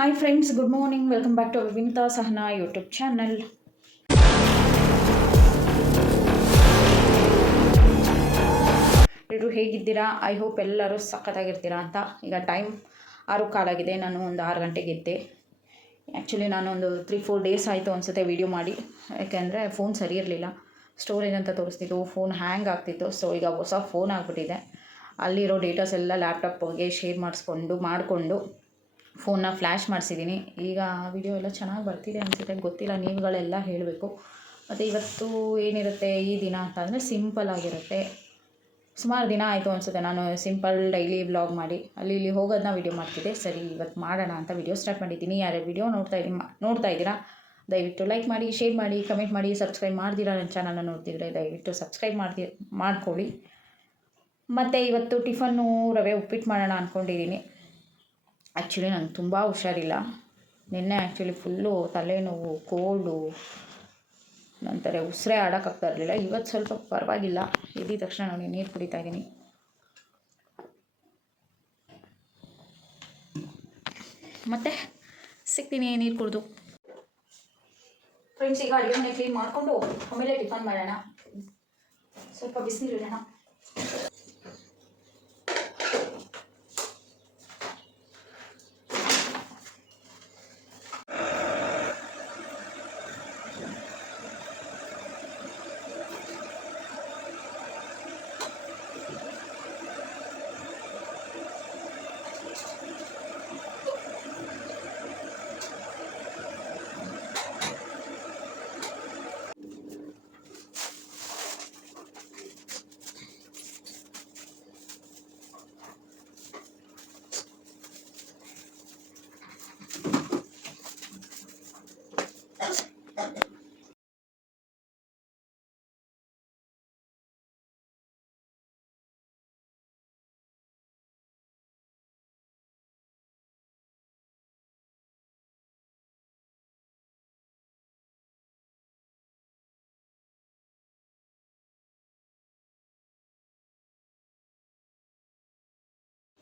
Hi friends good morning welcome back to Vinitha Sahana YouTube channel ಎಲ್ಲರೂ ಹೇಗಿದ್ದೀರಾ? I hope ಎಲ್ಲರೂ ಸಖತ್ತಾಗಿರ್ತೀರಾ ಅಂತ. ಈಗ ಟೈಮ್ ಆರು ಕಾಲಾಗಿದೆ. ನಾನು ಒಂದು ಆರು ಗಂಟೆಗೆ ಎದ್ದೆ. ಆ್ಯಕ್ಚುಲಿ ನಾನೊಂದು ತ್ರೀ ಫೋರ್ ಡೇಸ್ ಆಯಿತು ಅನಿಸುತ್ತೆ ವೀಡಿಯೋ ಮಾಡಿ. ಯಾಕೆಂದರೆ ಫೋನ್ ಸರಿ ಇರಲಿಲ್ಲ. ಸ್ಟೋರೇಜ್ ಅಂತ ತೋರಿಸ್ತಿತ್ತು ಫೋನ್ ಹ್ಯಾಂಗ್ ಆಗ್ತಿತ್ತು. ಸೊ ಈಗ ಹೊಸ ಫೋನ್ ಆಗಿಬಿಟ್ಟಿದೆ. ಅಲ್ಲಿರೋ ಡೇಟಾಸ್ ಎಲ್ಲ ಲ್ಯಾಪ್ಟಾಪ್ಗೆ ಶೇರ್ ಮಾಡಿಸ್ಕೊಂಡು, ಮಾಡಿಕೊಂಡು ಫೋನ್ನ ಫ್ಲ್ಯಾಶ್ ಮಾಡಿಸಿದ್ದೀನಿ. ಈಗ ವಿಡಿಯೋ ಎಲ್ಲ ಚೆನ್ನಾಗಿ ಬರ್ತಿದೆ ಅನಿಸುತ್ತೆ. ಗೊತ್ತಿಲ್ಲ, ನೀವುಗಳೆಲ್ಲ ಹೇಳಬೇಕು. ಮತ್ತು ಇವತ್ತು ಏನಿರುತ್ತೆ ಈ ದಿನ ಅಂತಂದರೆ ಸಿಂಪಲ್ ಆಗಿರುತ್ತೆ. ಸುಮಾರು ದಿನ ಆಯಿತು ಅನಿಸುತ್ತೆ ನಾನು ಸಿಂಪಲ್ ಡೈಲಿ ವ್ಲಾಗ್ ಮಾಡಿ. ಅಲ್ಲಿ ಇಲ್ಲಿ ಹೋಗೋದನ್ನ ವೀಡಿಯೋ ಮಾಡ್ತಿದ್ದೆ. ಸರಿ ಇವತ್ತು ಮಾಡೋಣ ಅಂತ ವೀಡಿಯೋ ಸ್ಟಾರ್ಟ್ ಮಾಡಿದ್ದೀನಿ. ಯಾರ್ಯಾರು ವೀಡಿಯೋ ನೋಡ್ತಾ ಇದ್ದೀನಿ ನೋಡ್ತಾ ಇದ್ದೀರಾ, ದಯವಿಟ್ಟು ಲೈಕ್ ಮಾಡಿ ಶೇರ್ ಮಾಡಿ ಕಮೆಂಟ್ ಮಾಡಿ ಸಬ್ಸ್ಕ್ರೈಬ್ ಮಾಡ್ತೀರಾ ನನ್ನ ಚಾನಲ್ನ ನೋಡ್ತಿದ್ರೆ ದಯವಿಟ್ಟು ಸಬ್ಸ್ಕ್ರೈಬ್ ಮಾಡ್ತಿ ಮಾಡ್ಕೊಳ್ಳಿ. ಮತ್ತು ಇವತ್ತು ಟಿಫನ್ನು ರವೆ ಉಪ್ಪಿಟ್ಟು ಮಾಡೋಣ ಅಂದ್ಕೊಂಡಿದ್ದೀನಿ ಆ್ಯಕ್ಚುಲಿ ನಂಗೆ ತುಂಬ ಹುಷಾರಿಲ್ಲ. ನಿನ್ನೆ ಆ್ಯಕ್ಚುಲಿ ಫುಲ್ಲು ತಲೆನೋವು ಕೋಲ್ಡು ನಂತರ ಉಸಿರೇ ಆಡೋಕ್ಕಾಗ್ತಾ ಇರಲಿಲ್ಲ. ಇವತ್ತು ಸ್ವಲ್ಪ ಪರವಾಗಿಲ್ಲ. ಎದ್ದ ತಕ್ಷಣ ನಾನು ನೀರು ಕುಡಿತಾ ಇದ್ದೀನಿ. ಮತ್ತೆ? ಸಿಗ್ತೀನಿ, ನೀರು ಕುಡಿದು. ಫ್ರೆಂಡ್ಸ್ ಈಗ ಅಡುಗೆ ಮನೆ ಕ್ಲೀನ್ ಮಾಡಿಕೊಂಡು ಆಮೇಲೆ ಟಿಫನ್ ಮಾಡೋಣ. ಸ್ವಲ್ಪ ಬಿಸಿನೀರು ಇಡೋಣ.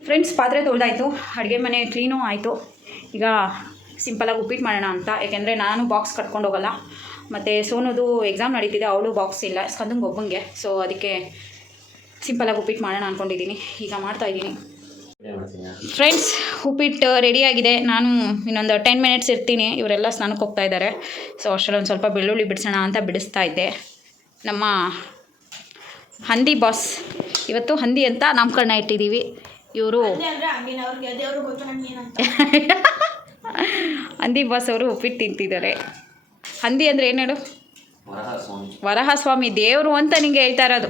ಫ್ರೆಂಡ್ಸ್ ಪಾತ್ರೆ ತೊಳೆದಾಯಿತು ಅಡುಗೆ ಮನೆ ಕ್ಲೀನು ಆಯಿತು. ಈಗ ಸಿಂಪಲಾಗಿ ಉಪ್ಪಿಟ್ಟು ಮಾಡೋಣ ಅಂತ. ಯಾಕೆಂದರೆ ನಾನು ಬಾಕ್ಸ್ ಕಟ್ಕೊಂಡು ಹೋಗಲ್ಲ. ಮತ್ತು ಸೋನುದು ಎಕ್ಸಾಮ್ ನಡೀತಿದೆ ಅವಳು ಬಾಕ್ಸ್ ಇಲ್ಲ ಸ್ಕಂದಂಗೆ ಒಬ್ಬಂಗೆ. ಸೊ ಅದಕ್ಕೆ ಸಿಂಪಲಾಗಿ ಉಪ್ಪಿಟ್ಟು ಮಾಡೋಣ ಅಂದ್ಕೊಂಡಿದ್ದೀನಿ ಈಗ ಮಾಡ್ತಾಯಿದ್ದೀನಿ ಫ್ರೆಂಡ್ಸ್ ಉಪ್ಪಿಟ್ಟು ರೆಡಿಯಾಗಿದೆ ನಾನು ಇನ್ನೊಂದು ಟೆನ್ ಮಿನಿಟ್ಸ್ ಇರ್ತೀನಿ. ಇವರೆಲ್ಲ ಸ್ನಾನಕ್ಕೆ ಹೋಗ್ತಾ ಇದ್ದಾರೆ. ಸೊ ಅಷ್ಟರಲ್ಲಿ ಒಂದು ಸ್ವಲ್ಪ ಬೆಳ್ಳುಳ್ಳಿ ಬಿಡಿಸೋಣ ಅಂತ ಬಿಡಿಸ್ತಾ ಇದ್ದೆ. ನಮ್ಮ ಹಂದಿ ಬಾಸ್ ಇವತ್ತು ಹಂದಿ ಅಂತ ನಾಮಕರಣ ಇಟ್ಟಿದ್ದೀವಿ. ಇವರು. ಹಂದಿ ಬಾಸ್ ಅವರು ಉಪ್ಪಿಟ್ಟು ತಿಂತಿದ್ದಾರೆ. ಹಂದಿ ಅಂದರೆ ಏನು ಹೇಳು? ವರಹ ಸ್ವಾಮಿ ವರಹ ಸ್ವಾಮಿ ದೇವರು ಅಂತ ನಿಂಗೆ ಹೇಳ್ತಾ ಇರೋದು.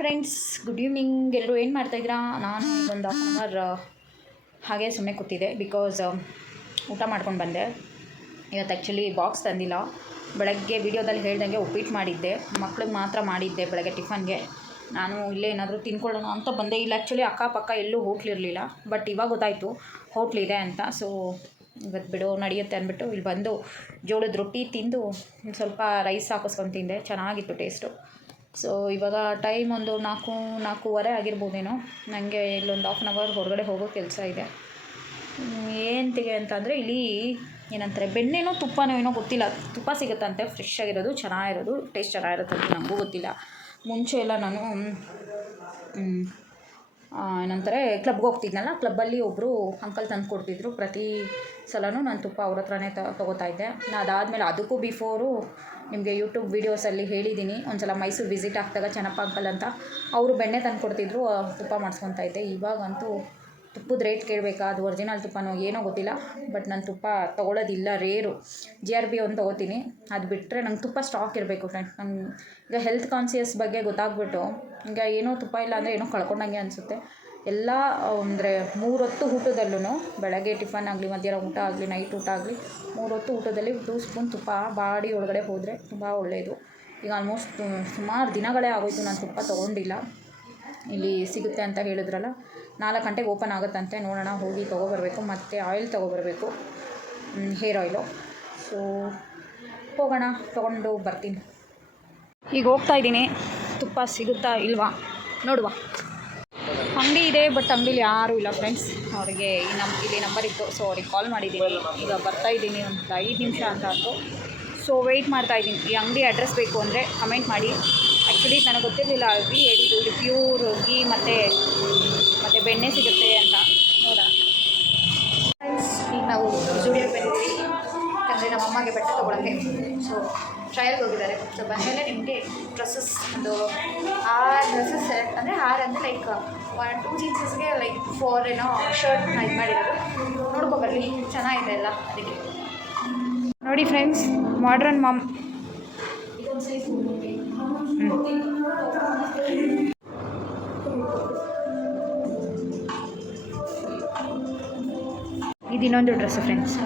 ಫ್ರೆಂಡ್ಸ್ ಗುಡ್ ಈವ್ನಿಂಗ್ ಎಲ್ಲರೂ ಏನು ಮಾಡ್ತಾಯಿದ್ದೀರಾ ನಾನು ಈಗ ಒಂದು ಹಾಫ್ ಅನ್ ಅವರ್ ಹಾಗೆ ಸುಮ್ಮನೆ ಕೂತಿದ್ದೆ ಬಿಕಾಸ್ ಊಟ ಮಾಡ್ಕೊಂಡು ಬಂದೆ. ಇವತ್ತು ಆ್ಯಕ್ಚುಲಿ ಬಾಕ್ಸ್ ತಂದಿಲ್ಲ. ಬೆಳಗ್ಗೆ ವಿಡಿಯೋದಲ್ಲಿ ಹೇಳ್ದಂಗೆ ಉಪ್ಪಿಟ್ಟು ಮಾಡಿದ್ದೆ. ಮಕ್ಳಿಗೆ ಮಾತ್ರ ಮಾಡಿದ್ದೆ ಬೆಳಗ್ಗೆ ಟಿಫನ್ಗೆ. ನಾನು ಇಲ್ಲೇ ಏನಾದರೂ ತಿನ್ಕೊಳ್ಳೋಣ ಅಂತ ಬಂದೆ. ಇಲ್ಲಿ ಆ್ಯಕ್ಚುಲಿ ಅಕ್ಕಪಕ್ಕ ಎಲ್ಲೂ ಹೋಟ್ಲಿರಲಿಲ್ಲ ಬಟ್ ಇವಾಗ ಗೊತ್ತಾಯಿತು ಹೋಟ್ಲಿದೆ ಅಂತ. ಸೊ ಇವತ್ತು ಬಿಡು, ನಡೆಯುತ್ತೆ ಅಂದ್ಬಿಟ್ಟು ಇಲ್ಲಿ ಬಂದು ಜೋಳದ ರೊಟ್ಟಿ ತಿಂದು ಸ್ವಲ್ಪ ರೈಸ್ ಹಾಕಿಸ್ಕೊಂಡು ತಿಂದೆ. ಚೆನ್ನಾಗಿತ್ತು ಟೇಸ್ಟು ಸೊ ಇವಾಗ ಟೈಮ್ ಒಂದು ನಾಲ್ಕು, ನಾಲ್ಕೂವರೆ ಆಗಿರ್ಬೋದೇನೋ. ನನಗೆ ಇಲ್ಲೊಂದು ಹಾಫ್ ಆನ್ ಅವರ್ ಹೊರಗಡೆ ಹೋಗೋ ಕೆಲಸ ಇದೆ. ಏನಂತಿಗೆ ಅಂತಂದರೆ ಇಲ್ಲಿ ಏನಂತಾರೆ, ಬೆಣ್ಣೆನೋ ತುಪ್ಪನೋ ಏನೋ ಗೊತ್ತಿಲ್ಲ. ತುಪ್ಪ ಸಿಗುತ್ತಂತೆ ಫ್ರೆಶ್ ಆಗಿರೋದು, ಚೆನ್ನಾಗಿರೋದು ಟೇಸ್ಟ್ ಚೆನ್ನಾಗಿರುತ್ತೆ ಅಂತ ನನಗೂ ಗೊತ್ತಿಲ್ಲ. ಮುಂಚೆ ಎಲ್ಲ ನಾನು ಏನಂತಾರೆ ಕ್ಲಬ್ಗೆ ಹೋಗ್ತಿದ್ನಲ್ಲ ಕ್ಲಬ್ಬಲ್ಲಿ ಒಬ್ಬರು ಅಂಕಲ್ ತಂದು ಕೊಡ್ತಿದ್ರು. ಪ್ರತಿ ಸಲನೂ ನಾನು ತುಪ್ಪ ಅವ್ರ ಹತ್ರನೇ ತ, ತೊಗೋತಾ ಇದ್ದೆ. ನಾ ಅದಾದಮೇಲೆ ಅದಕ್ಕೂ ಬಿಫೋರು ನಿಮಗೆ ಯೂಟ್ಯೂಬ್ ವೀಡಿಯೋಸಲ್ಲಿ ಹೇಳಿದ್ದೀನಿ ಒಂದು ಸಲ ಮೈಸೂರು ವಿಸಿಟ್ ಆಗ್ತಾಗ ಚೆನ್ನಪ್ಪ ಅಂಕಲ್ ಅಂತ, ಅವರು ಬೆಣ್ಣೆ ತಂದು ಕೊಡ್ತಿದ್ರು ತುಪ್ಪ ಮಾಡಿಸ್ಕೊತಾ ಇದ್ದೆ. ಇವಾಗಂತೂ ತುಪ್ಪದ ರೇಟ್ ಕೇಳಬೇಕಾ? ಅದು ಒರಿಜಿನಲ್ ತುಪ್ಪನೋ ಏನೋ ಗೊತ್ತಿಲ್ಲ. ಬಟ್ ನಾನು ತುಪ್ಪ ತೊಗೊಳೋದಿಲ್ಲ, ರೇರು. ಜಿ ಆರ್ ಬಿ ಒಂದು ತೊಗೋತೀನಿ. ಅದು ಬಿಟ್ಟರೆ ನಂಗೆ ತುಪ್ಪ ಸ್ಟಾಕ್ ಇರಬೇಕು ಫ್ರೆಂಡ್ ನಂಗೆ ಈಗ ಹೆಲ್ತ್ ಕಾನ್ಸಿಯಸ್ ಬಗ್ಗೆ ಗೊತ್ತಾಗ್ಬಿಟ್ಟು, ಈಗ ಏನೋ ತುಪ್ಪ ಇಲ್ಲ ಅಂದರೆ ಏನೋ ಕಳ್ಕೊಂಡಂಗೆ ಅನಿಸುತ್ತೆ. ಎಲ್ಲ, ಅಂದರೆ ಮೂರೊತ್ತು ಊಟದಲ್ಲೂ ಬೆಳಗ್ಗೆ ಟಿಫನ್ ಆಗಲಿ, ಮಧ್ಯಾಹ್ನ ಊಟ ಆಗಲಿ ನೈಟ್ ಊಟ ಆಗಲಿ ಮೂರೊತ್ತು ಊಟದಲ್ಲಿ ಟೂ ಸ್ಪೂನ್ ತುಪ್ಪ ಬಾಡಿ ಒಳಗಡೆ ಹೋದರೆ ತುಂಬ ಒಳ್ಳೆಯದು ಈಗ ಆಲ್ಮೋಸ್ಟ್ ಸುಮಾರು ದಿನಗಳೇ ಆಗೋಯ್ತು ನಾನು ತುಪ್ಪ ತೊಗೊಂಡಿಲ್ಲ. ಇಲ್ಲಿ ಸಿಗುತ್ತೆ ಅಂತ ಹೇಳಿದ್ರಲ್ಲ. ನಾಲ್ಕು ಗಂಟೆಗೆ ಓಪನ್ ಆಗುತ್ತಂತೆ. ನೋಡೋಣ, ಹೋಗಿ ತೊಗೊಬರಬೇಕು. ಮತ್ತು ಆಯಿಲ್ ತೊಗೊಬರಬೇಕು. ಹೇರ್ ಆಯಿಲು ಸೊ ಹೋಗೋಣ, ತೊಗೊಂಡು ಬರ್ತೀನಿ. ಈಗ ಹೋಗ್ತಾ ಇದ್ದೀನಿ. ತುಪ್ಪ ಸಿಗುತ್ತಾ ಇಲ್ವಾ? ನೋಡುವ. ಅಂಗಡಿ ಇದೆ ಬಟ್ ಅಂಗಡಿಲಿ ಯಾರೂ ಇಲ್ಲ ಫ್ರೆಂಡ್ಸ್ ಅವರಿಗೆ ಈ ನಮ್ಮ ಇಲ್ಲಿ ನಂಬರ್ ಇತ್ತು. ಸೊ ಅವ್ರಿಗೆ ಕಾಲ್ ಮಾಡಿದ್ದೀನಿ. ಈಗ ಬರ್ತಾ ಇದ್ದೀನಿ ಒಂದು ಐದು ನಿಮಿಷ ಅಂತ ಆಯಿತು. ಸೊ ವೆಯ್ಟ್ ಮಾಡ್ತಾ ಇದ್ದೀನಿ. ಈ ಅಂಗಡಿ ಅಡ್ರೆಸ್ ಬೇಕು ಅಂದರೆ ಕಮೆಂಟ್ ಮಾಡಿ. ಆ್ಯಕ್ಚುಲಿ ನನಗೆ ಗೊತ್ತಿರಲಿಲ್ಲ. ಅಲ್ಲಿ ಹೇಳಿದ್ದು ಇಲ್ಲಿ ಪ್ಯೂರ್ ಗೀ ಮತ್ತು ಮತ್ತು ಬೆಣ್ಣೆ ಸಿಗುತ್ತೆ ಅಂತ ಫ್ರೆಂಡ್ಸ್ ಈಗ ನಾವು ಜೂಡಿಯಲ್ಲಿ ಬಂದಿದ್ವಿ ಯಾಕಂದರೆ ನಮ್ಮ ಅಮ್ಮಗೆ ಬಟ್ಟೆ ತೊಗೊಳಕ್ಕೆ. ಸೊ ಟ್ರಯಲ್ಗೆ ಹೋಗಿದ್ದಾರೆ. ಸೊ ಬಂದಮೇಲೆ ನಿಮಗೆ ಡ್ರೆಸ್ಸಸ್ ಒಂದು ಆರು ಡ್ರೆಸ್ಸಸ್ ಅಂದರೆ ಆರು ಅಂದರೆ ಲೈಕ್ ಒನ್ ಟೂ ಜೀನ್ಸಸ್ಗೆ ಲೈಕ್ ಫೋರ್ ಏನೋ ಶರ್ಟ್ ಇದು ಮಾಡಿರೋದು. ನೋಡ್ಕೊಬರ್ಲಿ ಚೆನ್ನಾಗಿದೆ ಎಲ್ಲ ಅದಕ್ಕೆ. ನೋಡಿ ಫ್ರೆಂಡ್ಸ್ ಮಾಡ್ರನ್ ಮಾಮ್ ಇದು ಇನ್ನೊಂದು ಡ್ರೆಸ್ಸು ಫ್ರೆಂಡ್ಸ್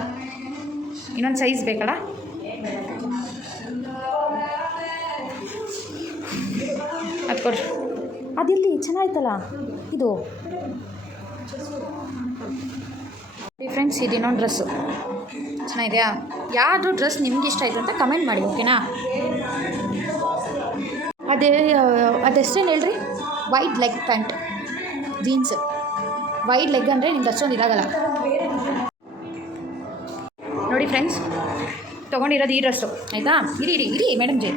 ಇನ್ನೊಂದು ಸೈಜ್ ಬೇಕಲ್ಲ? ಅದು ಕೊಡ್ರಿ. ಅದಿಲ್ಲಿ ಚೆನ್ನಾಯ್ತಲ್ಲ? ಇದು? ಫ್ರೆಂಡ್ಸ್ ಇದು ಇನ್ನೊಂದು ಡ್ರೆಸ್ಸು ಚೆನ್ನಾಗಿದೆಯಾ? ಯಾವುದು ಡ್ರೆಸ್ ನಿಮ್ಗೆ ಇಷ್ಟ ಆಯಿತು ಅಂತ ಕಮೆಂಟ್ ಮಾಡಿ ಓಕೆನಾ ಅದೇ ಅದೆಷ್ಟೇನು ಹೇಳ್ರಿ? Wide leg pant jeans wide leg ಅಂದರೆ ನಿಮ್ಗೆ ಅಷ್ಟೊಂದು ಇದಾಗಲ್ಲ. ನೋಡಿ ಫ್ರೆಂಡ್ಸ್ ತೊಗೊಂಡಿರೋದು ಈ ಡ್ರೆಸ್ಸು ಆಯಿತಾ? ಇರಿ ಇರಿ ಇರಿ ಮೇಡಮ್ ಜೆ.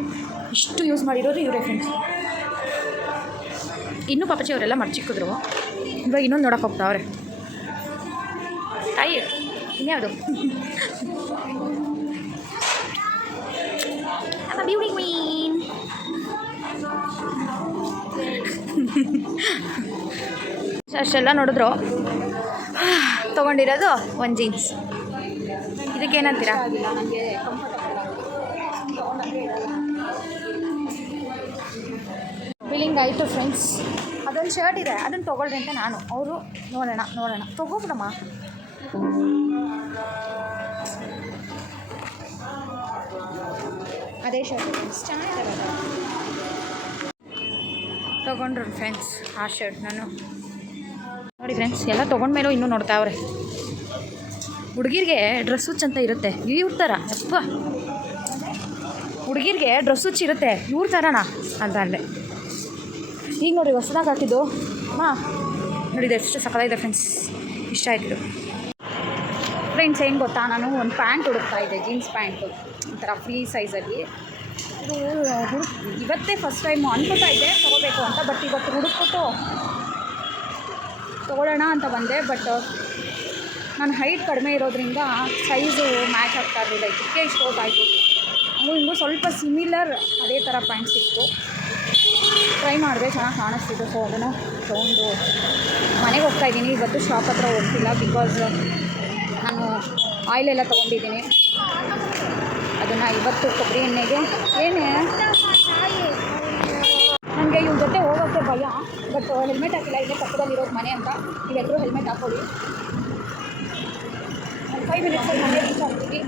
ಇಷ್ಟು ಯೂಸ್ ಮಾಡಿರೋರು ಇವರೇ ಫ್ರೆಂಡ್ಸ್ ಇನ್ನೂ ಪಾಪಚಿ ಅವರೆಲ್ಲ ಮರ್ಚಿಕ್ಕಿದ್ರು. ಇವಾಗ ಇನ್ನೊಂದು ನೋಡೋಕೆ ಹೋಗ್ತಾವ್ರೆ. ತಾಯಿ, ಇನ್ಯಾವುದು? ಬ್ಯೂಟಿ ಕ್ವೀನ್ ಅಷ್ಟೆಲ್ಲ ನೋಡಿದ್ರು. ತೊಗೊಂಡಿರೋದು ಒಂದು ಜೀನ್ಸ್ ಇದಕ್ಕೆ ಏನಂತೀರಾ? ಬಿಲ್ಲಿಂಗ್ ಆಯಿತು ಫ್ರೆಂಡ್ಸ್ ಅದೊಂದು ಶರ್ಟ್ ಇದೆ ಅದನ್ನು ತೊಗೊಳ್ರಿ ಅಂತ ನಾನು. ಅವರು ನೋಡೋಣ ನೋಡೋಣ. ತೊಗೊಬಿಡಮ್ಮ. ಅದೇ ಶರ್ಟ್ ಫ್ರೆಂಡ್ಸ್ ಚೆನ್ನಾಗಿದೆ ತೊಗೊಂಡ್ರು ಫ್ರೆಂಡ್ಸ್ ಆ ಶರ್ಟ್ ನಾನು. ನೋಡಿ ಫ್ರೆಂಡ್ಸ್ ಎಲ್ಲ ತೊಗೊಂಡ್ಮೇಲೂ ಇನ್ನೂ ನೋಡ್ತಾವ್ರೆ. ಹುಡುಗಿರಿಗೆ ಡ್ರೆಸ್ ಹುಚ್ಚು ಅಂತ ಇರುತ್ತೆ. ಇವ್ರ ಥರ. ಅಪ್ಪ ಹುಡುಗಿರಿಗೆ ಡ್ರೆಸ್ ಹುಚ್ಚು ಇರುತ್ತೆ. ಇವ್ರ ಥರನಾ? ಅಂತ ಅಂದೆ. ಈಗ ನೋಡಿ, ಹೊಸದಾಗಿ ಹಾಕಿದ್ದು. ಹಾಂ. ನೋಡಿದೆ ಎಷ್ಟು ಸಕಲಾಗಿದೆ ಫ್ರೆಂಡ್ಸ್ ಇಷ್ಟ ಆಯ್ತಿದ್ರು ಫ್ರೆಂಡ್ಸ್ ಏನು ಗೊತ್ತಾ? ನಾನು ಒಂದು ಪ್ಯಾಂಟ್ ಹುಡುಕ್ತಾ ಇದ್ದೆ ಜೀನ್ಸ್ ಪ್ಯಾಂಟು ಒಂಥರ ಫ್ರೀ ಸೈಜಲ್ಲಿ ಇದು ಹುಡುಕ್, ಇವತ್ತೇ ಫಸ್ಟ್ ಟೈಮು ಅನ್ಕೋತಾ ಇದ್ದೆ, ತೊಗೋಬೇಕು ಅಂತ ಬಟ್ ಇವತ್ತು ಹುಡುಕ್ಬಿಟ್ಟು ತೊಗೊಳ್ಳೋಣ ಅಂತ ಬಂದೆ ಬಟ್ ನನ್ನ ಹೈಟ್ ಕಡಿಮೆ ಇರೋದ್ರಿಂದ ಸೈಜು ಮ್ಯಾಚ್ ಆಗ್ತಾ ಇರಲಿಲ್ಲ. ಇದಕ್ಕೆ ಇಷ್ಟು ಆಯಿತು. ಹಂಗೂ ಹಿಂಗೂ ಸ್ವಲ್ಪ ಸಿಮಿಲರ್ ಅದೇ ಥರ ಪ್ಯಾಂಟ್ ಸಿಕ್ತು. ಟ್ರೈ ಮಾಡಿದೆ ಚೆನ್ನಾಗಿ ಕಾಣಿಸ್ತಿತ್ತು ಸೊ ಅದನ್ನು ತೊಗೊಂಡು ಮನೆಗೆ ಹೋಗ್ತಾ ಇದ್ದೀನಿ. ಇವತ್ತು ಶಾಪ್ ಹತ್ರ ಹೋಗ್ತಿಲ್ಲ ಬಿಕಾಸ್ ನಾನು ಆಯಿಲ್ ಎಲ್ಲ ತೊಗೊಂಡಿದ್ದೀನಿ. ಅದನ್ನು ಇವತ್ತು ಕೊಬ್ಬರಿ ಎಣ್ಣೆಗೆ. ಏನೇ? ನನಗೆ ಇವ್ರ ಜೊತೆ ಹೋಗೋಕ್ಕೆ ಭಯ. ಬಟ್ ಹೆಲ್ಮೆಟ್ ಹಾಕಿಲ್ಲ. ಇಲ್ಲೇ ಪಕ್ಕದಲ್ಲಿರೋದು ಮನೆ ಅಂತ. ನೀವೆಲ್ಲರೂ ಹೆಲ್ಮೆಟ್ ಹಾಕೊಳ್ಳಿ. ಫೈವ್ ಮಿನಿಟ್ಸಲ್ಲಿ ಮನೆ ರೀಚ್ ಆಗ್ತೀವಿ.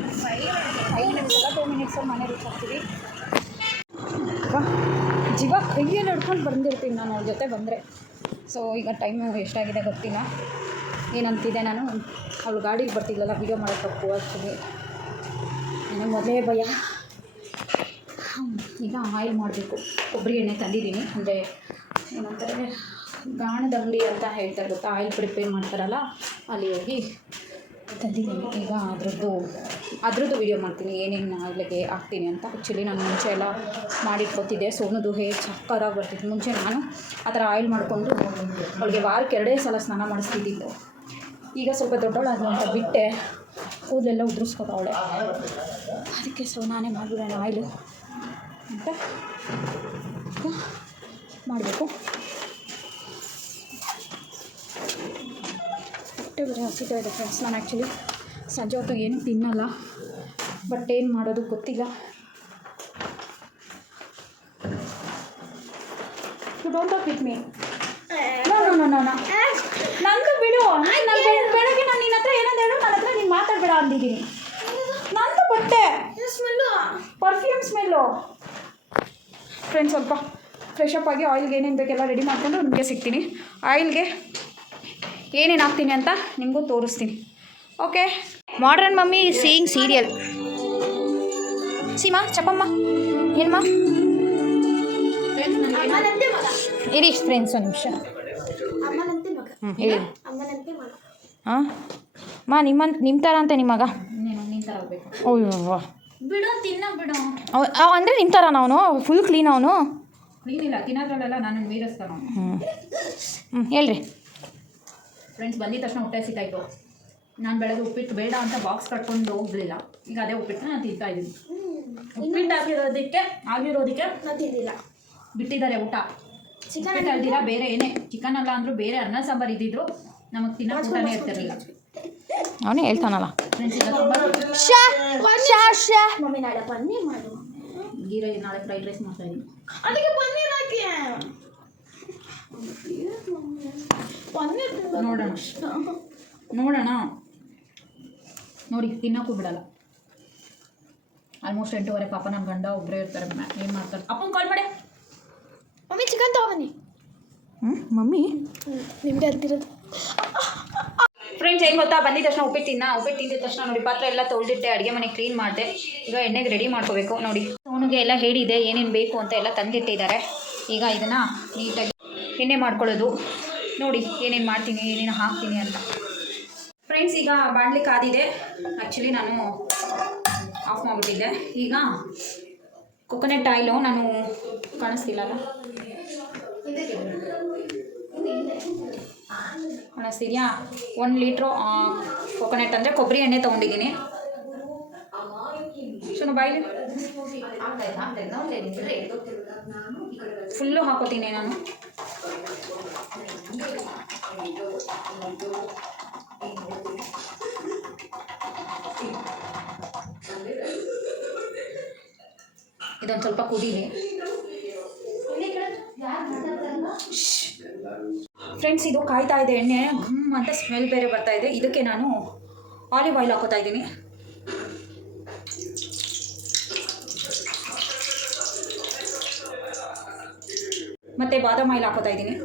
ಫೈವ್ ಮಿನಿಟ್ಸ್ ಅಲ್ಲ ಟೂ ಮಿನಿಟ್ಸಲ್ಲಿ ಮನೆ ರೀಚ್ ಆಗ್ತೀವಿ. ಜೀವ ಕೈಯಲ್ಲಿ ಹಿಡ್ಕೊಂಡು ಬಂದಿರ್ತೀನಿ ನಾನು ಅವ್ರ ಜೊತೆ ಬಂದರೆ? ಸೊ ಈಗ ಟೈಮು ಎಷ್ಟಾಗಿದೆ ಗೊತ್ತಿಲ್ಲ. ಏನಂತಿದೆ ನಾನು? ಅವಳು ಗಾಡೀಲಿ ಬರ್ತಿದ್ಲಲ್ಲ ವೀಡಿಯೋ ಮಾಡೋಕ್ಕೆ ಆಗ್ತೀವಿ ನನಗೆ ಮೊದಲೇ ಭಯ. ಈಗ ಆಯಿಲ್ ಮಾಡಬೇಕು. ಕೊಬ್ಬರಿ ಎಣ್ಣೆ ತಂದಿದ್ದೀನಿ. ಅಂದರೆ ಏನಂತಾರೆ, ಗಾಣದ ಅಂಗಡಿ ಅಂತ ಹೇಳ್ತಾರೆ ಗೊತ್ತಾ? ಆಯಿಲ್ ಪ್ರಿಪೇರ್ ಮಾಡ್ತಾರಲ್ಲ, ಅಲ್ಲಿ ಹೋಗಿ ತಂದಿದ್ದೀನಿ ಈಗ ಅದರದ್ದು ಅದರದ್ದು ವೀಡಿಯೋ ಮಾಡ್ತೀನಿ, ಏನೇನು ಆಯಿಲ್ಗೆ ಹಾಕ್ತೀನಿ ಅಂತ. ಆ್ಯಕ್ಚುಲಿ ನಾನು ಮುಂಚೆ ಎಲ್ಲ ಮಾಡಿಟ್ಕೊತಿದ್ದೆ. ಸೋನದು ಹೇ ಚಕ್ಕರಾಗಿ ಬರ್ತಿತ್ತು. ಮುಂಚೆ ನಾನು ಆ ಥರ ಆಯಿಲ್ ಮಾಡಿಕೊಂಡು ಅವಳಿಗೆ ವಾರಕ್ಕೆ ಎರಡೇ ಸಲ ಸ್ನಾನ ಮಾಡಿಸ್ತಿದ್ದಿದ್ದು. ಈಗ ಸ್ವಲ್ಪ ದೊಡ್ಡವಳಾದ್ಲು ಅಂತ ಬಿಟ್ಟೆ. ಕೂದಲೆಲ್ಲ ಉದುರಿಸ್ಕೊತಾವಳೆ ಅದಕ್ಕೆ ಸೊ ನಾನೇ ಮಾಡಿಬಿಡೋಣ ಆಯಿಲು ಅಂತ ಮಾಡಬೇಕು. ಬೇರೆ ಹಸಿತಾ ಇದೆ ಫ್ರೆಂಡ್ಸ್ ನಾನು ಆ್ಯಕ್ಚುಲಿ ಸಂಜೆ ಹೊತ್ತು ಏನೂ ತಿನ್ನಲ್ಲ. ಬಟ್ ಏನು ಮಾಡೋದು ಗೊತ್ತಿಲ್ಲ. You don't talk with me no no no no ನಂದು ಬಿಡು. ಬೆಳಗ್ಗೆ ನಾನು ನಿನ್ನ ಹತ್ರ ಏನಂತ ಹೇಳು, ನನ್ನ ಹತ್ರ ನೀನು ಮಾತಾಡಬೇಡ ಅಂದಿದ್ದೀನಿ. ನಂದು ಬಟ್ಟೆ. ಪರ್ಫ್ಯೂಮ್ ಸ್ಮೆಲ್ಲು ಫ್ರೆಂಡ್ಸ್ ಸ್ವಲ್ಪ ಫ್ರೆಶ್ ಅಪ್ ಆಗಿ ಆಯಿಲ್ಗೆ ಏನೇನು ಬೇಕೆಲ್ಲ ರೆಡಿ ಮಾಡ್ಕೊಂಡು ನಿಮಗೆ ಸಿಗ್ತೀನಿ. ಆಯಿಲ್ಗೆ ಏನೇನು ಹಾಕ್ತೀನಿ ಅಂತ ನಿಮಗೂ ತೋರಿಸ್ತೀನಿ. Okay modern mummy seeing serial Seema ಚಪ್ಪಮ್ಮ ಏನಮ್ಮ ಇರಿ ಫ್ರೆಂಡ್ಸ್ ಒಂದು ನಿಮಿಷ. ಹ್ಞೂ ಹೇಳಿ. ಹಾಂ ಮಾ ನಿಮ್ಮ ನಿಮ್ಮ ಥರ ಅಂತ ನಿಮ್ಮ ಮಗ? ನೀನು ನಿನ್ನ ಥರ ಹೋಗ್ಬೇಕು ಅಯ್ಯೋ ಬಿಡು ತಿನ್ನ ಬಿಡು. ಅಂದರೆ ನಿಮ್ಮ ಥರ ಅವನು? ಫುಲ್ ಕ್ಲೀನ್ ಅವನು? ಕ್ಲೀನ್ ಇಲ್ಲ ತಿನ್ನೋದ್ರಲ್ಲೆಲ್ಲ ನಾನು ಮೀರಿಸ್ತಾನು ಹ್ಞೂ ಹ್ಞೂ ಹೇಳ್ರಿ. ಫ್ರೆಂಡ್ಸ್ ಬಂದಿದ ತಕ್ಷಣ ಹೊಟ್ಟೆ ಸಿಗ್ತಾಯಿತ್ತು ನಾನು ಬೆಳಗ್ಗೆ ಉಪ್ಪಿಟ್ಟು ಬೇಡ ಅಂತ ಬಾಕ್ಸ್ ಕಟ್ಕೊಂಡು ಹೋಗಲಿಲ್ಲ. ಈಗ ಅದೇ ಉಪ್ಪಿಟ್ಟನ್ನ ನಾನು ತಿಂತಾ ಇದ್ದೀನಿ. ಉಪ್ಪಿಟ್ಟು ಆಗಿರೋದಕ್ಕೆ ಆಗಿರೋದಕ್ಕೆ ನಾನು ತಿಂದಿಲ್ಲ. ಬಿಟ್ಟಿದ್ದಾರೆ ಊಟ. ಚಿಕನ್ ಅಲ್ದಿರ ಬೇರೆ ಏನೇ. ಚಿಕನ್ ಅಲ್ಲ ಅಂದ್ರೂ ಬೇರೆ ಅನ್ನ ಸಾಂಬಾರು ಇದ್ದಿದ್ರು ನಮಗೆ ತಿನ್ನೋ ಊಟನೇ ಇರ್ತಿರಲಿಲ್ಲ. ಅವನೇ ಹೇಳ್ತಾನಲ್ಲ. ಗೀ ರೈಸ್ ನಾಳೆ ಫ್ರೈಡ್ ರೈಸ್ ಮಾಡ್ತಾ ಇದ್ದೀನಿ. ಅದಕ್ಕೆ ಪನ್ನೀರ್ ಹಾಕಿ. ಪನ್ನೀರ್ ನೋಡೋಣ. ನೋಡೋಣ. ನೋಡಿ ತಿನ್ನೋಕ್ಕೂ ಬಿಡಲ್ಲ. ಆಲ್ಮೋಸ್ಟ್ ಎಂಟೂವರೆ ಪಾಪ ನನ್ನ ಗಂಡ ಒಬ್ಬರೇ ಇರ್ತಾರೆ. ಏನು ಮಾಡ್ತಾರೆ? ಅಪ್ಪನ ಕಾಲ್ ಮಾಡಿ. ಮಮ್ಮಿ ಚಿಕನ್ ತಗೊಬನ್ನಿ ಹ್ಞೂ ಮಮ್ಮಿ? ನಿಮಗೆ ಅಂತಿರೋದು. ಫ್ರೆಂಡ್ಸ್ ಏನು ಗೊತ್ತಾ? ಬಂದಿದ ತಕ್ಷಣ ಉಪ್ಪಿಟ್ಟು ತಿನ್ನ. ಉಪ್ಪಿಟ್ಟು ತಿಂದಿದ ತಕ್ಷಣ ನೋಡಿ ಪಾತ್ರೆ ಎಲ್ಲ ತೊಳೆದಿಟ್ಟೆ ಅಡುಗೆ ಮನೆ ಕ್ಲೀನ್ ಮಾಡಿದೆ. ಈಗ ಎಣ್ಣೆಗೆ ರೆಡಿ ಮಾಡ್ಕೋಬೇಕು ನೋಡಿ. ಅವನಿಗೆ ಎಲ್ಲ ಹೇಳಿದೆ ಏನೇನು ಬೇಕು ಅಂತ ಎಲ್ಲ ತಂದಿಟ್ಟಿದ್ದಾರೆ. ಈಗ ಇದನ್ನು ನೀಟಾಗಿ ಎಣ್ಣೆ ಮಾಡ್ಕೊಳ್ಳೋದು. ನೋಡಿ, ಏನೇನು ಮಾಡ್ತೀನಿ, ಏನೇನು ಹಾಕ್ತೀನಿ ಅಂತ. ಫ್ರೆಂಡ್ಸ್ ಈಗ ಬಾಣಲಿ ಕಾದಿದೆ. ಆ್ಯಕ್ಚುಲಿ ನಾನು ಆಫ್ ಮಾಡಿಬಿಟ್ಟಿದ್ದೆ. ಈಗ ಕೊಕೊನೆಟ್ ಆಯಿಲು ನಾನು ಕಾಣಿಸ್ತಿಲ್ಲಲ್ಲ? ಕಾಣಿಸ್ತಿದ್ಯಾ? ಒಂದು ಲೀಟ್ರು ಕೊಕೊನೆಟ್ ಅಂದರೆ ಕೊಬ್ಬರಿ ಎಣ್ಣೆ ತೊಗೊಂಡಿದ್ದೀನಿ. ಶುನು ಬಾಯಿಲಿ. ಫುಲ್ಲು ಹಾಕೋತೀನಿ ನಾನು. ಇದೊಂದು ಸ್ವಲ್ಪ ಕುದೀನಿ ಫ್ರೆಂಡ್ಸ್ ಇದು ಕಾಯ್ತಾ ಇದೆ ಎಣ್ಣೆ. ಘಮ್ ಅಂತ ಸ್ಮೆಲ್ ಬೇರೆ ಬರ್ತಾ ಇದೆ. ಇದಕ್ಕೆ ನಾನು ಆಲಿವ್ ಆಯಿಲ್ ಹಾಕೋತಾ ಇದ್ದೀನಿ. ಮತ್ತೆ ಬಾದಾಮ್ ಆಯಿಲ್ ಹಾಕೋತಾ ಇದ್ದೀನಿ.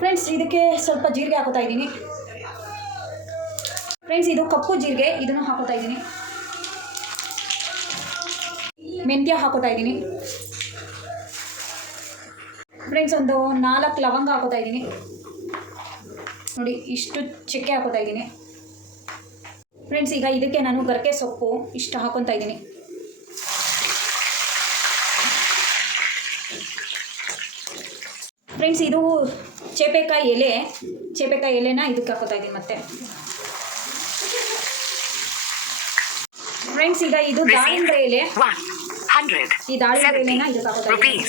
ಫ್ರೆಂಡ್ಸ್ ಇದಕ್ಕೆ ಸ್ವಲ್ಪ ಜೀರಿಗೆ ಹಾಕೋತಾ ಇದ್ದೀನಿ. ಫ್ರೆಂಡ್ಸ್ ಇದು ಕಪ್ಪು ಜೀರಿಗೆ, ಇದನ್ನು ಹಾಕೋತಾ ಇದ್ದೀನಿ. ಮೆಂತ್ಯ ಹಾಕೋತಾ ಇದ್ದೀನಿ. ಫ್ರೆಂಡ್ಸ್ ಒಂದು ನಾಲ್ಕು ಲವಂಗ ಹಾಕೋತಾ ಇದ್ದೀನಿ. ನೋಡಿ, ಇಷ್ಟು ಚಕ್ಕೆ ಹಾಕೋತಾ ಇದ್ದೀನಿ. ಫ್ರೆಂಡ್ಸ್ ಈಗ ಇದಕ್ಕೆ ನಾನು ಗರಕೆ ಸೊಪ್ಪು ಇಷ್ಟು ಹಾಕೊತಾ ಇದ್ದೀನಿ. ಫ್ರೆಂಡ್ಸ್ ಇದು ಚೇಪೆಕಾಯಿ ಎಲೆ. ಚೇಪೆಕಾಯಿ ಎಲೆನ ಇದಕ್ಕೆ ಹಾಕೋತಾ ಇದ್ದೀನಿ ಮತ್ತೆ. ಫ್ರೆಂಡ್ಸ್ ಈಗ ಇದು ದಾಳಿಂಬೆ ಎಲೆ. ಈ ದಾಳಿಂಬೆ ಎಲೆನ ಇದಕ್ಕೆ ಹಾಕೋತಾ ಇದ್ದೀನಿ.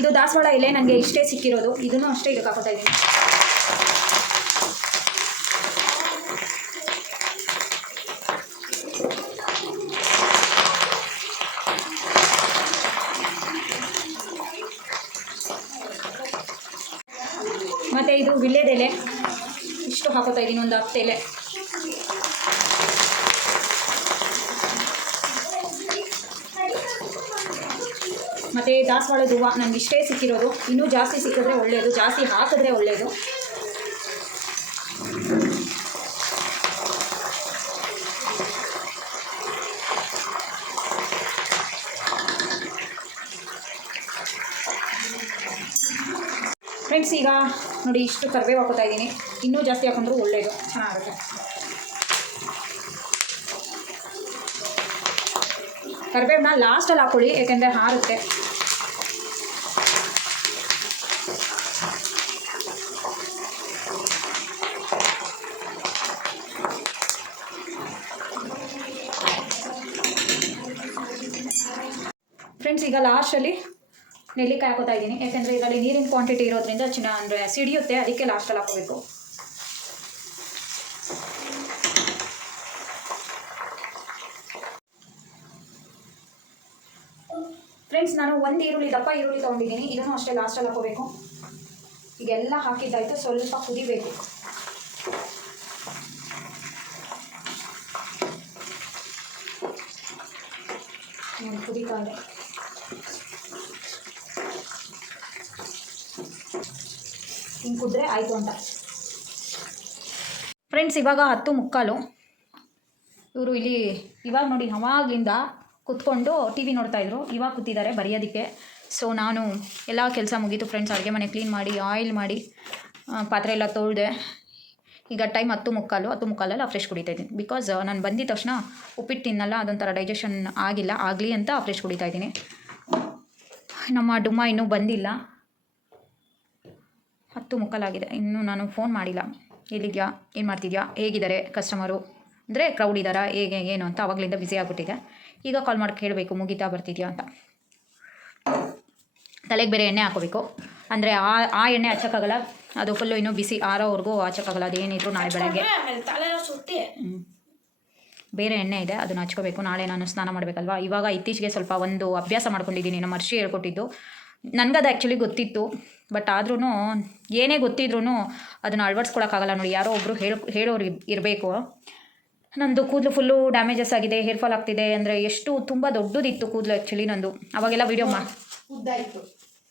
ಇದು ದಾಸವಾಳ ಎಲೆ ನನಗೆ ಇಷ್ಟೇ ಸಿಕ್ಕಿರೋದು. ಇದನ್ನು ಅಷ್ಟೇ ಇದಕ್ಕೆ ಹಾಕೋತಾ ಇದ್ದೀನಿ. ಮತ್ತು ಇದು ವಿಳ್ಯದೆಲೆ ಇಷ್ಟು ಹಾಕೋತಾ ಇದ್ದೀನಿ ಒಂದು ಹತ್ತು ಎಲೆ. ಮತ್ತು ದಾಸವಾಳದ ಹೂವು ನನಗೆ ಇಷ್ಟೇ ಸಿಕ್ಕಿರೋದು. ಇನ್ನೂ ಜಾಸ್ತಿ ಸಿಕ್ಕಿದ್ರೆ ಒಳ್ಳೆಯದು ಜಾಸ್ತಿ ಹಾಕಿದ್ರೆ ಒಳ್ಳೆಯದು ಫ್ರೆಂಡ್ಸ್ ಈಗ ನೋಡಿ ಇಷ್ಟು ಕರಿಬೇವು ಹಾಕೋತಾ ಇದ್ದೀನಿ. ಇನ್ನೂ ಜಾಸ್ತಿ ಹಾಕೊಂಡ್ರು ಒಳ್ಳೆಯದು ಚೆನ್ನಾಗುತ್ತೆ. ಕರಿಬೇವನ್ನ ಲಾಸ್ಟಲ್ಲಿ ಹಾಕೊಳ್ಳಿ ಏಕೆಂದರೆ ಹಾರುತ್ತೆ. ಫ್ರೆಂಡ್ಸ್ ಈಗ ಲಾಸ್ಟಲ್ಲಿ ನೆಲ್ಲಿಕಾಯಿ ಹಾಕೋತಾ ಇದ್ದೀನಿ. ಯಾಕೆಂದರೆ ಇದರಲ್ಲಿ ನೀರಿನ ಕ್ವಾಂಟಿಟಿ ಇರೋದ್ರಿಂದ ಚಿನ್ನ ಅಂದರೆ ಸಿಡಿಯುತ್ತೆ, ಅದಕ್ಕೆ ಲಾಸ್ಟಲ್ಲಿ ಹಾಕೋಬೇಕು ಫ್ರೆಂಡ್ಸ್ ನಾನು ಒಂದು ಈರುಳ್ಳಿ, ದಪ್ಪ ಈರುಳ್ಳಿ ತೊಗೊಂಡಿದ್ದೀನಿ. ಇದನ್ನು ಅಷ್ಟೇ ಲಾಸ್ಟಲ್ಲಿ ಹಾಕೋಬೇಕು ಈಗೆಲ್ಲ ಹಾಕಿದ್ದಾಯ್ತು ಸ್ವಲ್ಪ ಕುದಿಬೇಕು. ಕುದಿತಾ ಇದೆ. ಹಿಂಗೆ ಕುದ್ರೆ ಆಯಿತು ಅಂತ. ಫ್ರೆಂಡ್ಸ್ ಇವಾಗ ಹತ್ತು ಮುಕ್ಕಾಲು. ಇವರು ಇಲ್ಲಿ ಇವಾಗ ನೋಡಿ ಅವಾಗಲಿಂದ ಕುತ್ಕೊಂಡು ಟಿ ವಿ ನೋಡ್ತಾಯಿದ್ರು ಇವಾಗ ಕೂತಿದ್ದಾರೆ ಬರೆಯೋದಕ್ಕೆ. ಸೊ ನಾನು ಎಲ್ಲ ಕೆಲಸ ಮುಗೀತು ಫ್ರೆಂಡ್ಸ್ ಅಡುಗೆ ಮನೆ ಕ್ಲೀನ್ ಮಾಡಿ ಆಯಿಲ್ ಮಾಡಿ ಪಾತ್ರೆ ಎಲ್ಲ ತೊಳೆದೆ. ಈಗ ಟೈಮ್ ಹತ್ತು ಮುಕ್ಕಾಲು. ಹತ್ತು ಮುಕ್ಕಾಲೆಲ್ಲ ಫ್ರೆಶ್ ಕುಡಿತಾ ಇದ್ದೀನಿ. ಬಿಕಾಸ್ ನಾನು ಬಂದಿದ ತಕ್ಷಣ ಉಪ್ಪಿಟ್ಟು ತಿನ್ನಲ್ಲ, ಅದೊಂಥರ ಡೈಜೆಷನ್ ಆಗಿಲ್ಲ. ಆಗಲಿ ಅಂತ ಫ್ರೆಶ್ ಕುಡಿತಾ ಇದ್ದೀನಿ. ನಮ್ಮ ಡುಮ್ಮ ಇನ್ನೂ ಬಂದಿಲ್ಲ. ಹತ್ತು ಮುಕ್ಕಲಾಗಿದೆ. ಇನ್ನೂ ನಾನು ಫೋನ್ ಮಾಡಿಲ್ಲ. ಎಲ್ಲಿದ್ಯಾ? ಏನು ಮಾಡ್ತಿದ್ಯಾ? ಹೇಗಿದ್ದಾರೆ ಕಸ್ಟಮರು ಅಂದರೆ ಕ್ರೌಡ್ ಇದ್ದಾರಾ? ಹೇಗೆ ಏನು ಅಂತ ಅವಾಗಲಿಂದ ಬ್ಯುಸಿ ಆಗಿಬಿಟ್ಟಿದೆ. ಈಗ ಕಾಲ್ ಮಾಡಿ ಕೇಳಬೇಕು. ಮುಗಿತಾ ಬರ್ತಿದ್ಯಾ ಅಂತ. ತಲೆಗೆ ಬೇರೆ ಎಣ್ಣೆ ಹಾಕೋಬೇಕು ಅಂದರೆ ಆ ಆ ಎಣ್ಣೆ ಹಚ್ಚೋಕ್ಕಾಗಲ್ಲ. ಅದು ಫುಲ್ಲು ಇನ್ನೂ ಬಿಸಿ ಆರೋವರೆಗೂ ಹಚ್ಚಕ್ಕಾಗಲ್ಲ. ಅದೇನಿದ್ರು ನಾಳೆ ಬೆಳಗ್ಗೆ. ಬೇರೆ ಎಣ್ಣೆ ಇದೆ. ಅದನ್ನು ಹಚ್ಕೋಬೇಕು. ನಾಳೆ ನಾನು ಸ್ನಾನ ಮಾಡಬೇಕಲ್ವಾ? ಇವಾಗ ಇತ್ತೀಚೆಗೆ ಸ್ವಲ್ಪ ಒಂದು ಅಭ್ಯಾಸ ಮಾಡ್ಕೊಂಡಿದ್ದೀನಿ. ನಮ್ಮ ಅರ್ಷಿ ಹೇಳ್ಕೊಟ್ಟಿದ್ದು. ನನಗದು ಆ್ಯಕ್ಚುಲಿ ಗೊತ್ತಿತ್ತು. ಬಟ್ ಆದ್ರೂ ಏನೇ ಗೊತ್ತಿದ್ರೂ ಅದನ್ನು ಅಳವಡಿಸ್ಕೊಳಕ್ಕಾಗಲ್ಲ ನೋಡಿ. ಯಾರೋ ಒಬ್ಬರು ಹೇಳಿ ಹೇಳೋರು ಇರಬೇಕು. ನಂದು ಕೂದಲು ಫುಲ್ಲು ಡ್ಯಾಮೇಜಸ್ ಆಗಿದೆ ಹೇರ್ ಫಾಲ್ ಆಗ್ತಿದೆ ಅಂದರೆ ಎಷ್ಟು ತುಂಬ ದೊಡ್ಡದಿತ್ತು ಕೂದಲು ಆ್ಯಕ್ಚುಲಿ ನಂದು. ಅವಾಗೆಲ್ಲ ವಿಡಿಯೋ ಮಾ ಉದ್ದಾಯ್ತು.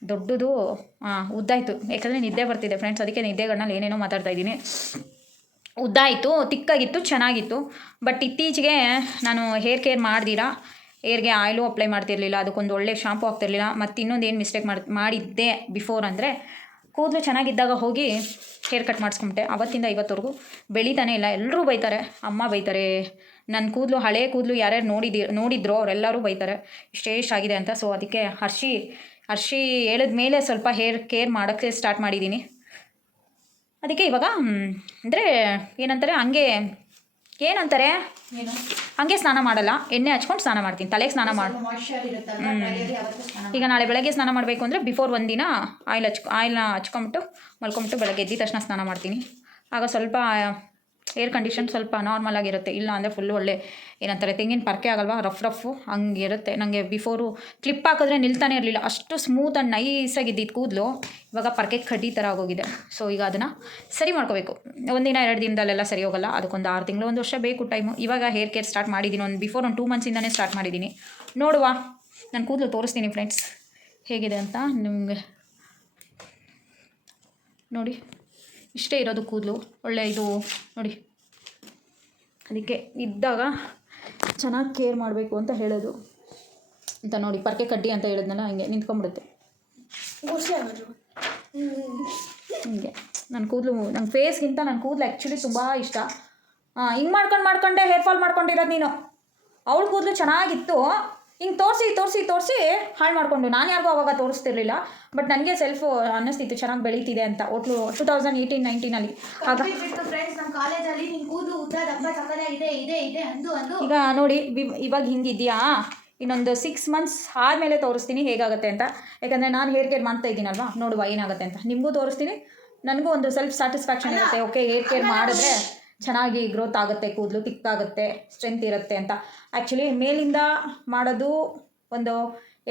ದೊಡ್ಡದು ಹಾಂ ಉದ್ದಾಯಿತು. ಯಾಕಂದರೆ ನಿದ್ದೆ ಬರ್ತಿದೆ ಫ್ರೆಂಡ್ಸ್ ಅದಕ್ಕೆ ನಿದ್ದೆಗಳನ್ನಲ್ಲಿ ಏನೇನೋ ಮಾತಾಡ್ತಾ ಇದ್ದೀನಿ. ಉದ್ದಾಯಿತು ತಿಕ್ಕಾಗಿತ್ತು ಚೆನ್ನಾಗಿತ್ತು. ಬಟ್ ಇತ್ತೀಚೆಗೆ ನಾನು ಹೇರ್ ಕೇರ್ ಮಾಡ್ದಿರಾ? ಹೇರ್ಗೆ ಆಯಿಲು ಅಪ್ಲೈ ಮಾಡ್ತಿರ್ಲಿಲ್ಲ, ಅದಕ್ಕೊಂದು ಒಳ್ಳೆ ಶಾಂಪು ಹಾಕ್ತಿರ್ಲಿಲ್ಲ ಮತ್ತು ಇನ್ನೊಂದು ಏನು ಮಿಸ್ಟೇಕ್ ಮಾಡಿ, ಮಾಡಿದ್ದೆ ಬಿಫೋರ್ ಅಂದರೆ ಕೂದಲು ಚೆನ್ನಾಗಿದ್ದಾಗ ಹೋಗಿ ಹೇರ್ ಕಟ್ ಮಾಡಿಸ್ಕೊಂಬಿಟ್ಟೆ. ಅವತ್ತಿಂದ ಇವತ್ತವರೆಗೂ ಬೆಳೀತಾನೆ ಇಲ್ಲ ಎಲ್ಲರೂ ಬೈತಾರೆ. ಅಮ್ಮ ಬೈತಾರೆ ನನ್ನ ಕೂದಲು, ಹಳೆ ಕೂದಲು ಯಾರ್ಯಾರು ನೋಡಿದಿ, ನೋಡಿದ್ರು ಅವರೆಲ್ಲರೂ ಬೈತಾರೆ. ಇಷ್ಟೇ ಆಗಿದೆ ಅಂತ ಸೊ ಅದಕ್ಕೆ ಹರ್ಷಿ ಹರ್ಷಿ ಹೇಳಿದ ಮೇಲೆ ಸ್ವಲ್ಪ ಹೇರ್ ಕೇರ್ ಮಾಡೋಕ್ಕೆ ಸ್ಟಾರ್ಟ್ ಮಾಡಿದ್ದೀನಿ ಅದಕ್ಕೆ ಇವಾಗ ಅಂದರೆ ಏನಂತಾರೆ, ಹಂಗೆ ಏನಂತಾರೆ? ಏನು? ಹಂಗೆ ಸ್ನಾನ ಮಾಡಲ್ಲ. ಎಣ್ಣೆ ಹಚ್ಕೊಂಡು ಸ್ನಾನ ಮಾಡ್ತೀನಿ. ತಲೆಗೆ ಸ್ನಾನ ಮಾಡಿ ಈಗ ನಾಳೆ ಬೆಳಗ್ಗೆ ಸ್ನಾನ ಮಾಡಬೇಕು ಅಂದರೆ ಬಿಫೋರ್ ಒಂದಿನ ಆಯಿಲ್ ಹಚ್ ಆಯಿಲ್ನ ಹಚ್ಕೊಂಬಿಟ್ಟು ಮಲ್ಕೊಂಬಿಟ್ಟು ಬೆಳಗ್ಗೆ ಎದ್ದ ತಕ್ಷಣ ಸ್ನಾನ ಮಾಡ್ತೀನಿ. ಆಗ ಸ್ವಲ್ಪ ಏರ್ ಕಂಡೀಷನ್ ಸ್ವಲ್ಪ ನಾರ್ಮಲ್ ಆಗಿರುತ್ತೆ. ಇಲ್ಲ ಅಂದರೆ ಫುಲ್ಲು ಒಳ್ಳೆ ಏನಂತಾರೆ, ತೆಂಗಿನ ಪರ್ಕೆ ಆಗಲ್ವಾ? ರಫ್ ರಫು ಹಂಗೆ ಇರುತ್ತೆ. ನನಗೆ ಬಿಫೋರು ಕ್ಲಿಪ್ ಹಾಕಿದ್ರೆ ನಿಲ್ತಾನೆ ಇರಲಿಲ್ಲ. ಅಷ್ಟು ಸ್ಮೂತ್ ಆ್ಯಂಡ್ ನೈಸಾಗಿದ್ದಿದ್ದು ಕೂದಲು. ಇವಾಗ ಪರ್ಕೆ ಕಡ್ಡಿ ಥರ ಆಗೋಗಿದೆ. ಸೊ ಈಗ ಅದನ್ನು ಸರಿ ಮಾಡ್ಕೋಬೇಕು. ಒಂದಿನ, ಎರಡು ದಿನದಲ್ಲೆಲ್ಲ ಸರಿ ಹೋಗಲ್ಲ. ಅದಕ್ಕೊಂದು ಆರು ತಿಂಗಳು, ಒಂದು ವರ್ಷ ಬೇಕು ಟೈಮು ಇವಾಗ ಹೇರ್ ಕೇರ್ ಸ್ಟಾರ್ಟ್ ಮಾಡಿದ್ದೀನಿ ಒಂದು ಬಿಫೋರ್ ಒಂದು ಟೂ ಮಂತ್ಸಿಂದನೇ ಸ್ಟಾರ್ಟ್ ಮಾಡಿದ್ದೀನಿ ನೋಡುವ. ನಾನು ಕೂದಲು ತೋರಿಸ್ತೀನಿ ಫ್ರೆಂಡ್ಸ್ ಹೇಗಿದೆ ಅಂತ ನಿಮಗೆ? ನೋಡಿ. ಇಷ್ಟೇ ಇರೋದು ಕೂದಲು. ಒಳ್ಳೆ ಇದು ನೋಡಿ. ಅದಕ್ಕೆ ಇದ್ದಾಗ ಚೆನ್ನಾಗಿ ಕೇರ್ ಮಾಡಬೇಕು ಅಂತ ಹೇಳೋದು. ಅಂತ ನೋಡಿ ಪರ್ಕೆ ಕಡ್ಡಿ ಅಂತ ಹೇಳಿದ್ನಲ್ಲ ಹಂಗೆ ನಿಂತ್ಕೊಂಡ್ಬಿಡುತ್ತೆ. ಹಿಂಗೆ. ನನ್ನ ಕೂದಲು ನನ್ನ ಫೇಸ್ಗಿಂತ ನನ್ನ ಕೂದಲು ಆ್ಯಕ್ಚುಲಿ ತುಂಬ ಇಷ್ಟ. ಹಾಂ ಹಿಂಗೆ ಮಾಡ್ಕೊಂಡು ಮಾಡ್ಕೊಂಡೆ ಹೇರ್ ಫಾಲ್ ಮಾಡ್ಕೊಂಡಿರೋದು ನೀನು. ಅವಳು ಕೂದಲು ಚೆನ್ನಾಗಿತ್ತು. ಹಿಂಗೆ ತೋರಿಸಿ ತೋರಿಸಿ ತೋರಿಸಿ ಹಾಳು ಮಾಡಿಕೊಂಡು. ನಾನು ಯಾರಿಗೂ ಅವಾಗ ತೋರಿಸ್ತಿರ್ಲಿಲ್ಲ ಬಟ್ ನನಗೆ ಸೆಲ್ಫ್ ಅನ್ನಿಸ್ತಿತ್ತು ಚೆನ್ನಾಗಿ ಬೆಳೀತಿದೆ ಅಂತ ಒಟ್ಲು ಟೂ ತೌಸಂಡ್ ಏಯ್ಟೀನ್ ನೈನ್ಟೀನಲ್ಲಿ ಆಗ ಈಗ ನೋಡಿ ಇವಾಗ ಹಿಂಗಿದೆಯಾ? ಇನ್ನೊಂದು ಸಿಕ್ಸ್ ಮಂತ್ಸ್ ಆದಮೇಲೆ ತೋರಿಸ್ತೀನಿ ಹೇಗಾಗುತ್ತೆ ಅಂತ. ಯಾಕಂದರೆ ನಾನು ಹೇರ್ ಕೇರ್ ಮಾಡ್ತಾ ಇದ್ದೀನಲ್ವಾ? ನೋಡುವ ಏನಾಗುತ್ತೆ ಅಂತ. ನಿಮಗೂ ತೋರಿಸ್ತೀನಿ. ನನಗೂ ಒಂದು ಸೆಲ್ಫ್ ಸ್ಯಾಟಿಸ್ಫ್ಯಾಕ್ಷನ್ ಇರುತ್ತೆ. ಓಕೆ ಹೇರ್ ಕೇರ್ ಮಾಡಿದ್ರೆ ಚೆನ್ನಾಗಿ ಗ್ರೋತ್ ಆಗುತ್ತೆ ಕೂದಲು ತಿಕ್ಕಾಗುತ್ತೆ ಸ್ಟ್ರೆಂತ್ ಇರುತ್ತೆ ಅಂತ. ಆ್ಯಕ್ಚುಲಿ ಮೇಲಿಂದ ಮಾಡೋದು ಒಂದು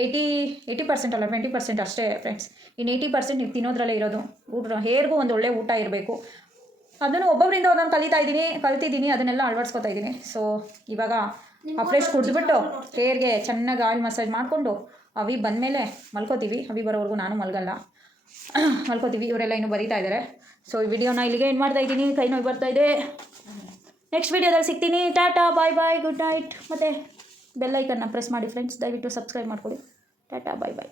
ಏಯ್ಟಿ ಏಯ್ಟಿ ಪರ್ಸೆಂಟ್ ಅಲ್ಲ ಟ್ವೆಂಟಿ ಪರ್ಸೆಂಟ್ ಅಷ್ಟೇ ಫ್ರೆಂಡ್ಸ್ ಇನ್ನು ಏಯ್ಟಿ ಪರ್ಸೆಂಟ್ ನೀವು ತಿನ್ನೋದ್ರಲ್ಲೇ ಇರೋದು. ಊಟ ಹೇರ್ಗೂ ಒಂದು ಒಳ್ಳೆ ಊಟ ಇರಬೇಕು. ಅದನ್ನು ಒಬ್ಬೊಬ್ಬರಿಂದ ಒಂದೊಂದು ಕಲಿತಾ ಇದ್ದೀನಿ ಕಲ್ತಿದ್ದೀನಿ ಅದನ್ನೆಲ್ಲ ಅಳವಡಿಸ್ಕೊತಾ ಇದ್ದೀನಿ. ಸೊ ಇವಾಗ ಆ ಫ್ರೆಶ್ ಕುಡಿದ್ಬಿಟ್ಟು ಹೇರ್ಗೆ ಚೆನ್ನಾಗಿ ಆಯಿಲ್ ಮಸಾಜ್ ಮಾಡಿಕೊಂಡು ಅವಿ ಬಂದಮೇಲೆ ಮಲ್ಕೋತೀವಿ. ಅವಿ ಬರೋವರೆಗೂ ನಾನು ಮಲ್ಗಲ್ಲ. ಮಲ್ಕೋತೀವಿ. ಇವರೆಲ್ಲ ಇನ್ನೂ ಬರೀತಾ ಇದ್ದಾರೆ ಸೊ ಈ ವಿಡಿಯೋನ ಇಲ್ಲಿಗೆ ಏನು ಮಾಡ್ತಾ ಇದ್ದೀನಿ. ಕೈ ನೋವು ಬರ್ತಾ ಇದೆ. ನೆಕ್ಸ್ಟ್ ವಿಡಿಯೋದಲ್ಲಿ ಸಿಗ್ತೀನಿ. Tata bye bye good night ಮತ್ತು ಬೆಲ್ಲೈಕನ್ನ ಪ್ರೆಸ್ ಮಾಡಿ ಫ್ರೆಂಡ್ಸ್ ದಯವಿಟ್ಟು ಸಬ್ಸ್ಕ್ರೈಬ್ ಮಾಡ್ಕೊಳ್ಳಿ. Tata bye bye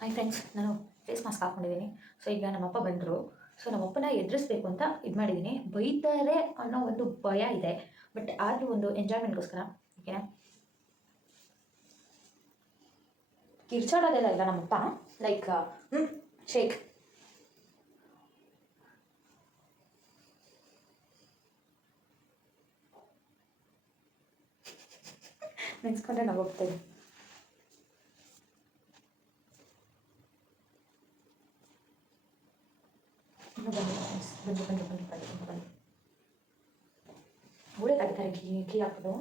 hi friends ನಾನು ಫೇಸ್ ಮಾಸ್ಕ್ ಹಾಕ್ಕೊಂಡಿದ್ದೀನಿ ಸೊ ಈಗ ನಮ್ಮಪ್ಪ ಬಂದರು. ಸೊ ನಮ್ಮಪ್ಪನ ಎದುರಿಸ್ಬೇಕು ಅಂತ ಇದು ಮಾಡಿದ್ದೀನಿ. ಬೈತಾರೆ ಅನ್ನೋ ಒಂದು ಭಯ ಇದೆ. ಬಟ್ ಆದರೂ ಒಂದು ಎಂಜಾಯ್ಮೆಂಟ್ಗೋಸ್ಕರ ಓಕೆನಾ ಕಿರ್ಚಾಡೋದೆಲ್ಲ ಇಲ್ಲ ನಮ್ಮಪ್ಪ. ಲೈಕ್ ಹ್ಞೂ ಶೇಕ್ ನೆನ್ಸ್ಕೊಂಡ್ರೆ ನಾವು ಹೋಗ್ತೇವೆ. ಇನ್ನೂ ಬಂದಿಲ್ಲ ಫ್ರೆಂಡ್ಸ್ ಬಂದು ಬಂದು ಬಂದು ಬಂದು ಬಂದು ಬಂದು ಗೋಡೆ ಕಟ್ತಾರೆ ಕೀ ಕೀ ಹಾಕೋದು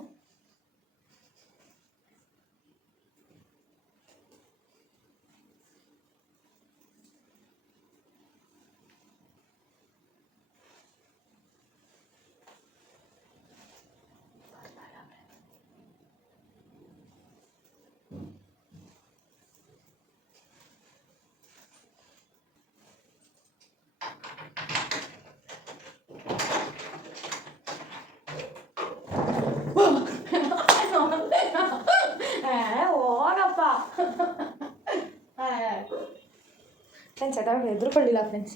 ಫ್ರೆಂಡ್ಸ್ ಅದಾಗ ಹೆದರ್ಕೊಳ್ಳಿಲ್ಲ ಫ್ರೆಂಡ್ಸ್